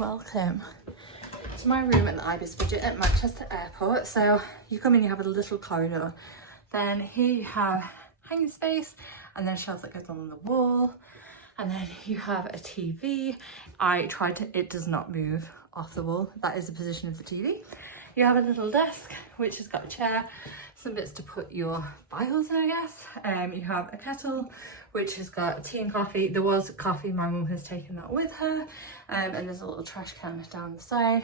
welcome to my room at the Ibis Budget at Manchester Airport. So you come in, you have a little corridor, then here you have hanging space and then shelves that goes on the wall, and then you have a TV. I tried to, it does not move off the wall. That is the position of the TV. You have a little desk which has got a chair, some bits to put your files in, I guess. You have a kettle which has got tea and coffee. There was coffee, my mum has taken that with her. And there's a little trash can down the side.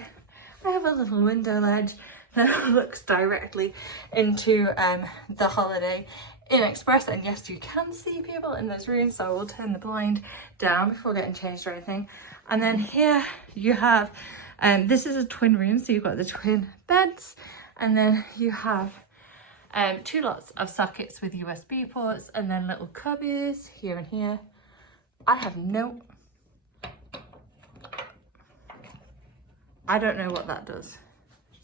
I have a little window ledge that looks directly into the Holiday Inn Express, and yes, you can see people in those rooms, so I will turn the blind down before getting changed or anything. And then here you have, this is a twin room, so you've got the twin beds, and then you have two lots of sockets with USB ports, and then little cubbies here and here. I don't know what that does.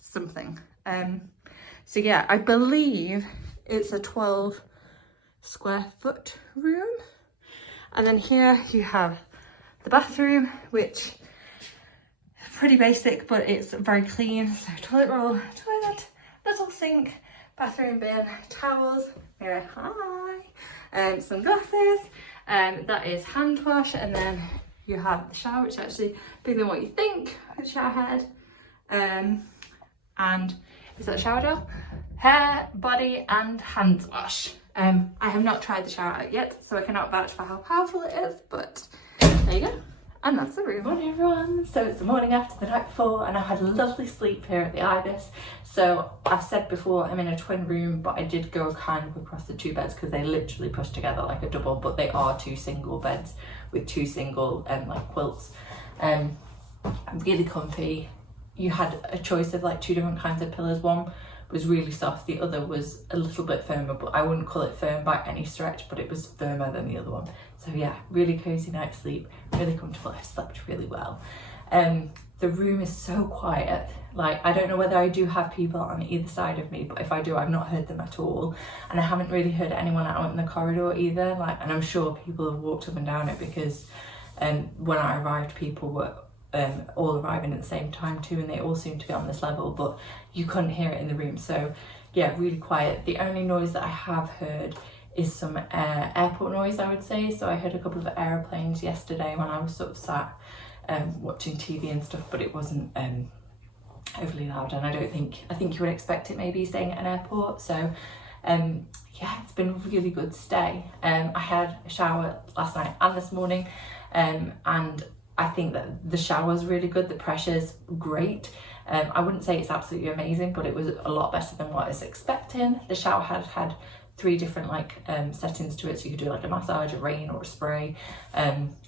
Something. So yeah, I believe it's a 12 square foot room. And then here you have the bathroom, which is pretty basic, but it's very clean. So toilet roll, toilet, little sink, bathroom bin, towels, mirror, hi, some glasses, that is hand wash, and then you have the shower, which is actually bigger than what you think, with a shower head, and is that a shower gel? Hair, body and hands wash. I have not tried the shower out yet, so I cannot vouch for how powerful it is, but there you go. And that's the room. Morning everyone. So it's the morning after the night before, and I had a lovely sleep here at the Ibis. So I've said before I'm in a twin room, but I did go kind of across the two beds because they literally push together like a double, but they are two single beds with two single like quilts. I'm really comfy. You had a choice of like two different kinds of pillows. One was really soft, the other was a little bit firmer, but I wouldn't call it firm by any stretch, but it was firmer than the other one. So yeah, really cozy night's sleep, really comfortable. I slept really well. The room is so quiet. Like, I don't know whether I do have people on either side of me, but if I do, I've not heard them at all. And I haven't really heard anyone out in the corridor either. Like, and I'm sure people have walked up and down it because when I arrived, people were all arriving at the same time too, and they all seemed to be on this level, but you couldn't hear it in the room. So yeah, really quiet. The only noise that I have heard is some airport noise, I would say. So I heard a couple of airplanes yesterday when I was sort of sat watching TV and stuff, but it wasn't overly loud, and I think you would expect it maybe staying at an airport. So yeah, it's been a really good stay. I had a shower last night and this morning, and I think that the shower's really good, the pressure's great. I wouldn't say it's absolutely amazing, but it was a lot better than what I was expecting. The shower had 3 different like settings to it, so you could do like a massage, a rain or a spray.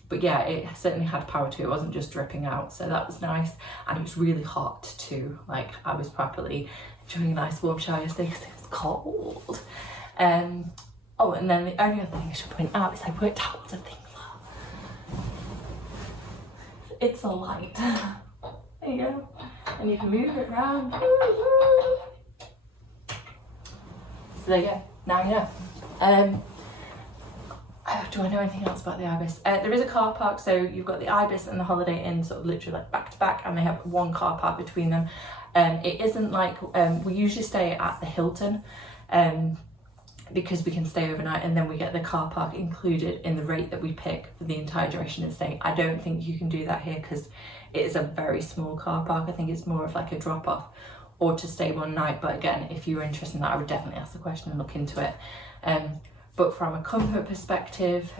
But yeah, it certainly had power to it. It wasn't just dripping out, so that was nice. And it was really hot too. Like, I was properly enjoying a nice warm shower yesterday because it was cold. Oh, and then the only other thing I should point out is I worked out the things. It's a light. There you go. And you can move it around. So there you go. Now you know. Do I know anything else about the Ibis? There is a car park, so you've got the Ibis and the Holiday Inn sort of literally like back to back, and they have one car park between them. It isn't like, we usually stay at the Hilton, because we can stay overnight, and then we get the car park included in the rate that we pick for the entire duration of the stay. I don't think you can do that here because it is a very small car park. I think it's more of like a drop off or to stay one night, but again, if you were interested in that, I would definitely ask the question and look into it. But from a comfort perspective,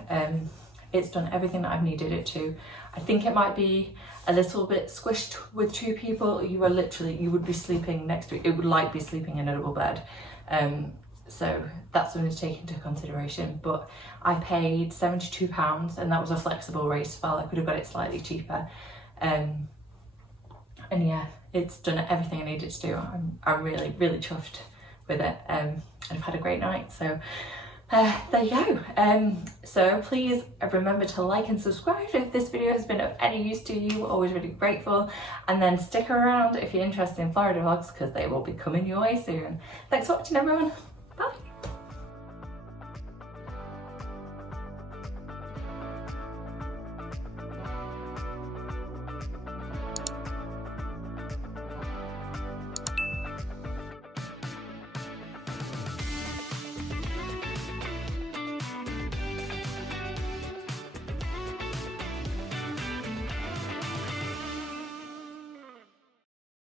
it's done everything that I've needed it to. I think it might be a little bit squished with 2 people. You would be sleeping next to it. It would like be sleeping in a double bed. So that's something to take into consideration. But I paid £72, and that was a flexible rate as well. I could have got it slightly cheaper. And yeah, it's done everything I needed to do. I'm really, really chuffed with it. And I've had a great night. So there you go. So please remember to like and subscribe if this video has been of any use to you. We're always really grateful. And then stick around if you're interested in Florida vlogs, because they will be coming your way soon. Thanks for watching, everyone. Bye.